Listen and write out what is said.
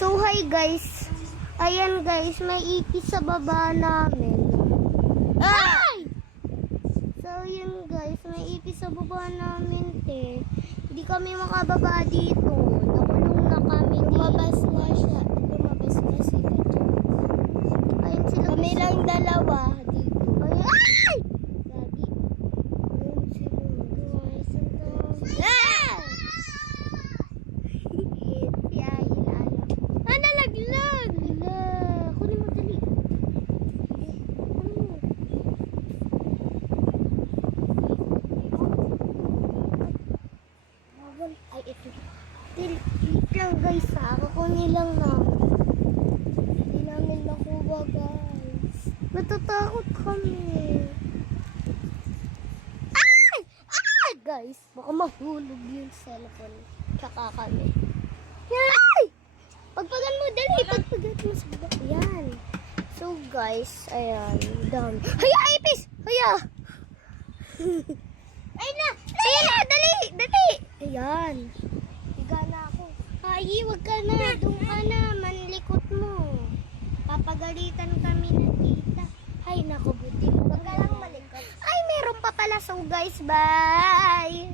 So, hi guys. Ayan guys, may ipis sa baba namin. Ay! So, yun guys, may ipis sa baba namin, te. Hindi kami makababa dito. Nakulong na kami. Lumabas na siya. Lumabas na sila dyan. Ayun sila. Kami lang dalawa dito. Ayun. Ay! Lagi. Ayun sila. Guys, ang dami. Ah! Si Ahil ayaw. Ah, nalaglag! Hala, kunin mo dali. Ano? Bawal. Ay, ito. Wait lang guys ha. Kukunin lang namin. Hindi namin nakuha, guys. Natatakot kami. Ay! Ay! Guys, baka mahulog yung cellphone. Tsaka kami. Ay! Pagpagan mo, dali. Pagpagan mo sa baba. Yan. So, guys, ayan. Dami. Haya, ipis! Haya! Ay na! Ayan na! Dali! Dali! Ayan. Higa na ako. Ay, wag ka na. Doon ka na. Manlikot mo. Papagalitan kami na tita. Ay, naku, buti mo. Huwag ka lang malikot. Ay, meron pa pala. So, guys, bye!